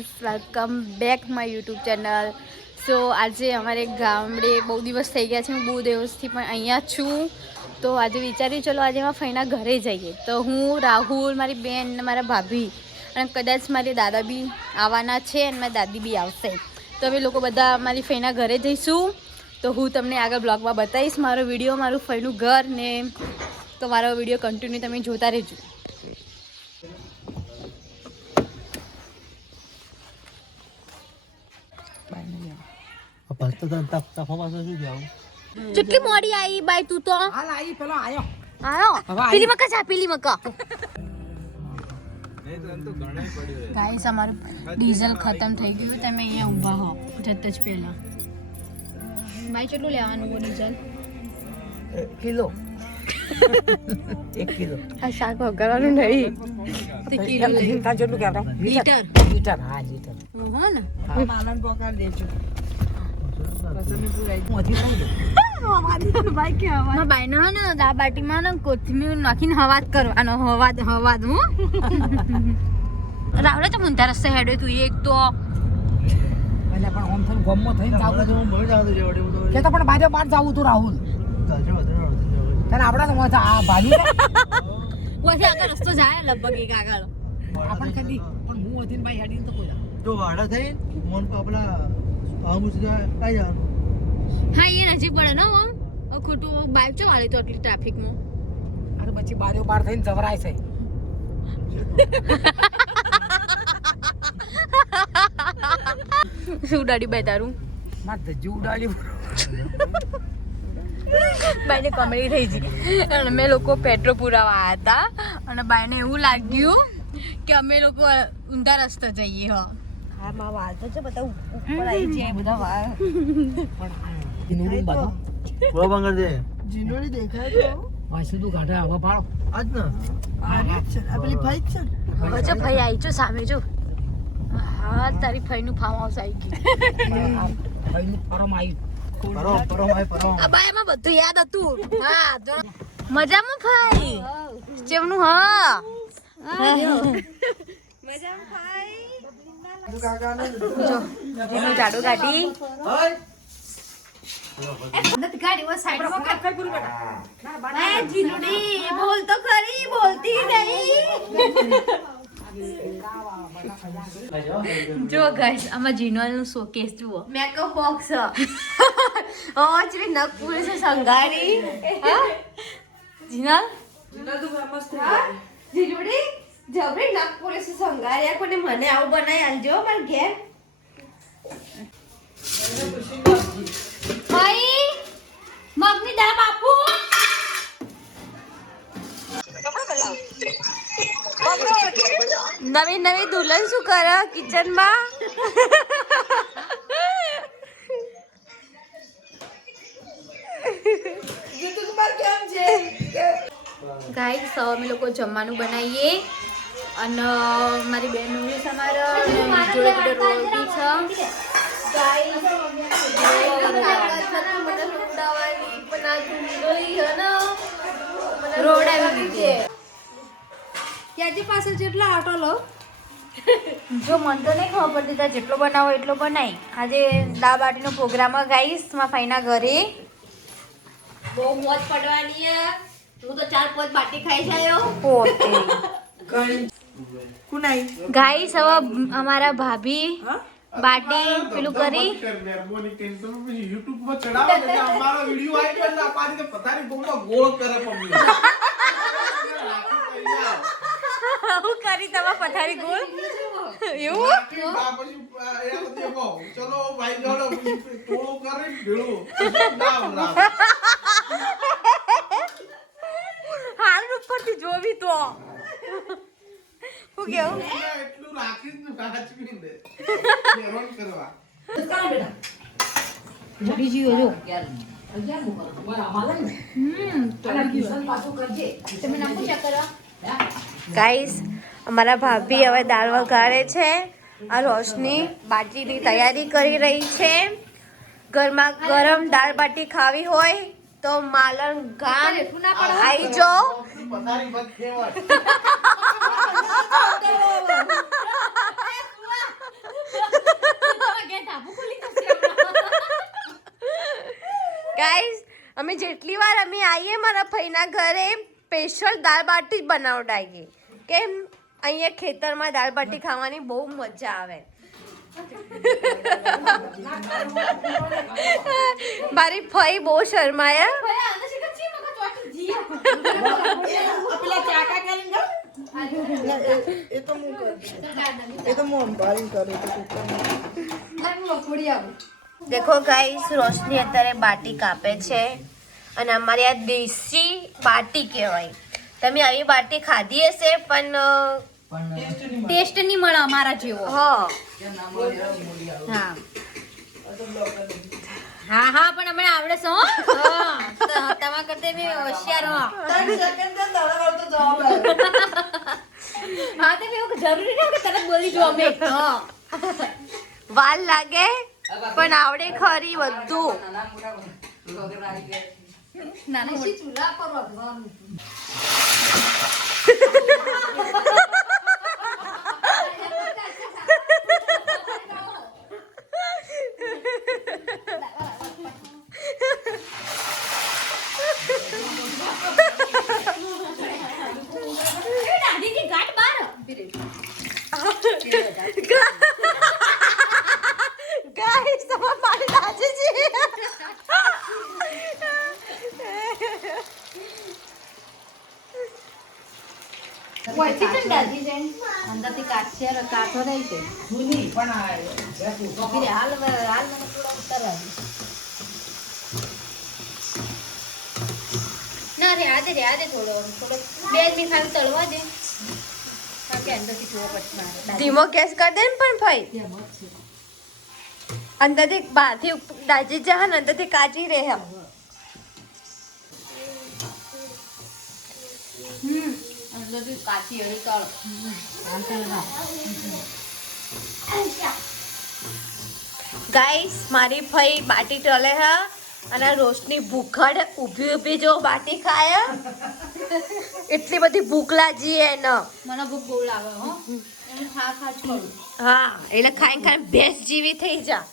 Guys, welcome back my YouTube channel. So આજે અમારે ગામડે બહુ દિવસ થઈ ગયા છે, હું બહુ દિવસથી પણ અહીંયા છું. તો આજે વિચાર્યું ચલો આજે મારા ફઈના ઘરે જઈએ. તો હું, રાહુલ, મારી બેન અને મારા ભાભી અને કદાચ મારી દાદા બી આવવાના છે અને મારી દાદી બી આવશે. તો અમે લોકો બધા મારી ફઈના ઘરે જઈશું. તો હું તમને આગળ બ્લોગમાં બતાવીશ મારો વિડીયો, મારું ફઈનું ઘર ને. તો મારો વિડીયો કન્ટિન્યુ તમે જોતા રહેજો. કેટલી મોડી આવી બાઈ તું તો? હાલ આવી પેલો આયો. પેલી મકા જા, પેલી મકા. ગાઈસ અમારું ડીઝલ ખતમ થઈ ગયું, તમે અહીંયા ઊભા હો જત જ પહેલા. ભાઈ કેટલું લેવાનું ડીઝલ? Kilo 1 kilo. આ શાક વઘારવાનું નહીં, તે કિલો તા જેટલું કહેતા લીટર. લીટર હા લીટર. હો ને માલન પોકાર દેજો. પસંદ પૂરાઈ મોથી થઈ ગયો. ભાઈ કે હવા બાઈ ને દા બાટીમાં ને કોથમીર નાખીને હવાદ કરવાનો. હવાદ હું રાવડે તો મુંતા રસ્તે હેડે તું એક તો એટલે પણ ઓમ થઈને ગમમાં થઈને જાવું તો મળી જાવ તો જેવડે કે તો પણ બાજુ બાર જાવું તું રાહુલ. તને આપડા તો મજા આ ભાલી ને ઓસે આગળ રસ્તો જાય લગભગ એક આગળ આપણ કદી પણ હું વધીને ભાઈ હેડીને તો કોઈ તો વાડા થઈ મોન પાપલા આમુ સીધા આઈ જવાનું. હા એ નજીક પડે ને આમ ખોટું બાઇક ચો વાળી તો આટલી ટ્રાફિકમાં. અરે પછી બાજુ બાર થઈને જવરાય છે. શું દાડી બાઈ તારું? માર ધજ્જુ ઉડાડ્યું. બાઈને કોમેડી થઈ ગઈ અને અમે લોકો પેટ્રોલ પુરાવા આવ્યા હતા અને બાઈને એવું લાગ્યું કે અમે લોકો ઊંધા રસ્તે જઈએ. હા માં વાળ તો છે બધા ઉપર આવી જાય બધા વાળ. પણ જીનોડી બાધો બહુ બંગર દે જીનોડી દેખાય તો આ સીધું ગાઢે આવા પાડો આજ ના આ છે આ પેલી ફાઈક છે. જો ભાઈ આવી જો સામે જો. હા તારી ફઈનું ફાર્મ હાઉસ આવી ગયું. ફાઈનું ફાર્મ આવ્યું. પરો ભાઈ પરો આ બાયમાં બધું યાદ હતું. હા જો મજામાં ભાઈ જેવનું. હા મજામાં ભાઈ. જો જેનું જાડુ ગાડી નથી ગાડી વો સાઈડમાં કર પૂરી બેટા. એ જીનુડી બોલ તો ખરી, બોલતી નહીં. જો ગાઈસ આમાં જીનોલનું શોકેસ જુઓ, મેકઅપ બોક્સ. ઓ ચલી નખ પૂરે છે સંગારી. હા જીનલ જીનલ તો મસ્ત થઈ ગઈ. જીનુડી જબરી નખ પૂરે છે સંગારી. કોને મને આવું બનાવી આલજો માર ઘેર. ભાઈ મગની દાળ બાપુ. નવી નવી દુલ્હન શું કરે કિચનમાં? ગાઈસ અમે લોકો જમવાનું બનાવીએ અને મારી બેન નું અમારા જોડે જોડે રોલ બી છે. રોડ આવી છે ત્યાંથી પાસે જેટલો આટો લો. જો મન તો નહીં ખબર પડતી ત્યાં જેટલો બનાવો એટલો બનાવી. આજે દાળ બાટીનો પ્રોગ્રામ ગાઈસ માં ફાઈના ઘરે. બહુ મોજ પડવાની. હું તો 4-5 બાટી ખાઈ જાયો. ગાઈસ હવે અમારા ભાભી બાટી પેલું કરી યુટ્યુબ પર ચડાવો એટલે અમારો વિડિયો આવી ગયો ને પાછી તો પથારી ગોળમાં ગોળ કરે પમ્મી. હું કરી તમા પથારી ગોળ એવું પછી એ દેખો ચલો ભાઈ જોડો ટોળો કરે ભેળો નામ રામ. હાલ ઉપરથી જોવી તો હું કેવું એટલું રાખી જ વાંચવી દે હેરાન કરવા. બીજી જો ગાઈસ અમારા ભાભી હવે દાળ વઘારે છે. આ રોશની બાટીની તૈયારી કરી રહી છે. ગરમા ગરમ દાળ બાટી ખાવી હોય તો માલણ ગામ આવી જાઓ. પથારી મત ખેવા ગાઈસ અમે જેટલી વાર અમે આવીએ મારા ફઈના ઘરે સ્પેશિયલ દાળ બાટી જ બનાવડાવીએ કેમ અહીંયા ખેતરમાં દાળ બાટી ખાવાની બહુ મજા આવે મારી ફઈ બહુ શરમાયા देखो गाइस रोशनी અત્યારે બાટી કાપે છે અને અમારી આ દેશી બાટી કહેવાય તમે આવી બાટી ખાધી હશે પણ ટેસ્ટ નહીં મળે અમારા જેવો હા હા હા હા પણ અમને આવડે છે હો તમારા કરતા બી હોશિયાર હો હા તો એવું જરૂરી ના કે તરત બોલી જો અમે હા વાર લાગે પણ આવડે ખરી બધું નાના ચૂલા પર વધવાનું ગાઈસ તમાર મારી દાદી છે કોઈથી પણ દાદી છે અંદરથી કાચિયા કાચો રહી છે જૂની પણ આ હાલ મને થોડા ઉતારવા ના રે આજે થોડો 2 મિનિટ ખાલી તળવા દે કે અંદરથી જોવો પડશે ધીમો ગેસ કરી દે ને પણ ભાઈ અંદરથી બહારથી દાજી જા ને અંદરથી કાચી રહે અંદરથી કાચી હળી તળ ગાઈસ મારી ભાઈ બાટી ટલે હે અને રોશની ભૂખડ ઊભી જો બાટી ખાય એટલી બધી ભૂખ લાગી એને મને ભૂખ બહુ લાગે હો હું ખા જ કરું હા એટલે ખાઈને ભેંસ જેવી થઈ જા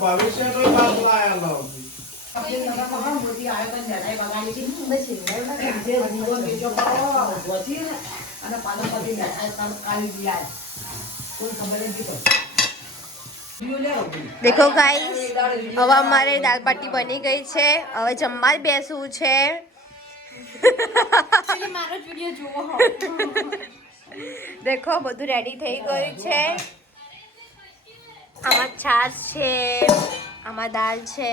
ભવિષ્ય કોઈ બાબલા આયેલો દેખો ગાઈસ હવે અમારે દાળ બાટી બની ગઈ છે હવે જમવા જ બેસવું છે મારો વિડિયો જોવો હો દેખો બધું રેડી થઈ ગયું છે આમાં છાશ છે આમાં દાળ છે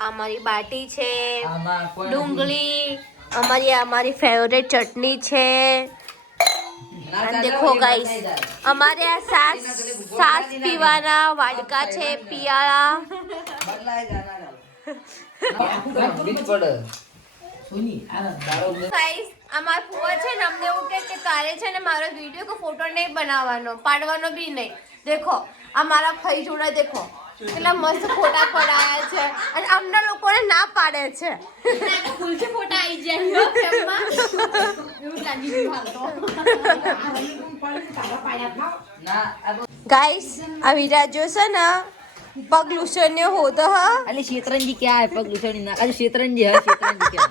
અમારી બાટી છે ડુંગળી અમારી ફેવરેટ ચટણી છે અને દેખો ગાઈસ અમારે આ સાસ પીવાના વાડકા છે પિયાળા ગાઈસ અમાર ફુવા છે ને અમને એવું કે તારે છે ને મારો વિડીયો કે ફોટો નહીં બનાવવાનો પાડવાનો બી નહીં દેખો આ મારા ફઈ જોડે દેખો કેટલા મસ્ત ફોટા પડાયા છે અને અમને લોકોને ના પાડે છે ફૂલથી ફોટા આવી જાય ફ્રેમમાં એવું લાગી ગયું હાલ તો ગાઈસ આ વિરાજ જો છે ને પગ લૂસને હોતો હ अरे शेतरंजी क्या है पग लुसड़ी ना अरे शेतरंजी है शेतरंजी क्या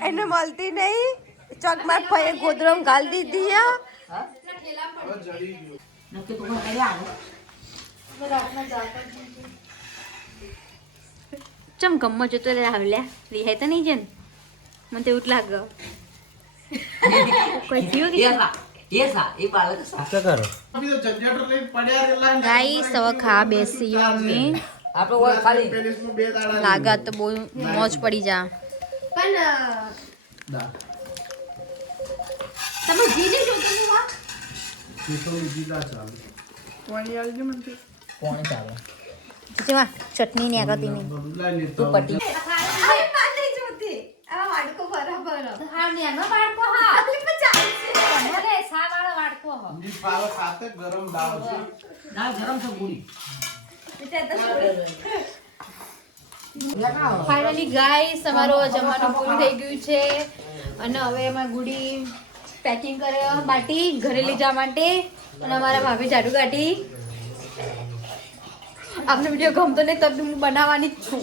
એને મળતી નહીં ચોક માર ફઈએ ગોદરમ ગાલ દીધી હે ચમ ગમમાં જતો રાવલ્યા રિહાય તો નહીં છે ને મને તો એવું જ લાગે કોઈ થયું કે ये था ये बालक सा અભી તો જનરેટર લઈને પડ્યા રહેલા ને ગાઈસ હવે ખા બેસી અમે आप लोग वो खाली પેલેસમાં બે દાડા લાગા તો બહુ મોજ પડી જા પણ તમે જીને જોતો હું તો જીદા ચાલે કોણી આવી ગયું મને कौन चावे જેવા ચટણી ને આગળ દીને બધું લઈ લેતો तू पटी અરે પાલે જોતી આ વાડકો બરાબર હા ને એનો બાળકો હા ચાલે છે ઊંધી ફાવે સાથે ગરમ દાળ છે. દાળ ગરમ છે પૂરી ફાઇનલી ગાઈસ અમારો જમવાનું પૂરું થઈ ગયું છે અને હવે એમાં ગુડી પેકિંગ કરે બાટી ઘરે લઈ જવા માટે અને અમારા ભાભી ઝાડુ કાઢી આપનો વિડીયો ગમતો નહીં તબ હું બનાવવાની જ છું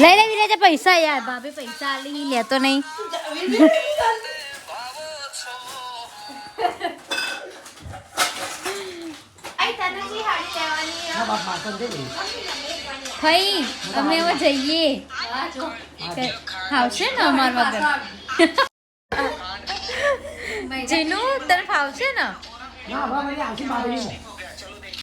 લઈ લે વિરાજા પૈસા યાર ભાભી પૈસા આલી લેતો નહીં આઈ તનુજી હાડી લેવાની ના બાપ માથે દે દે. ભાઈ અમે એમાં જઈએ આવશે ને અમાર વગર જેનું તને ફાવશે ને ના હવે મને આવશે બાજરીમાં.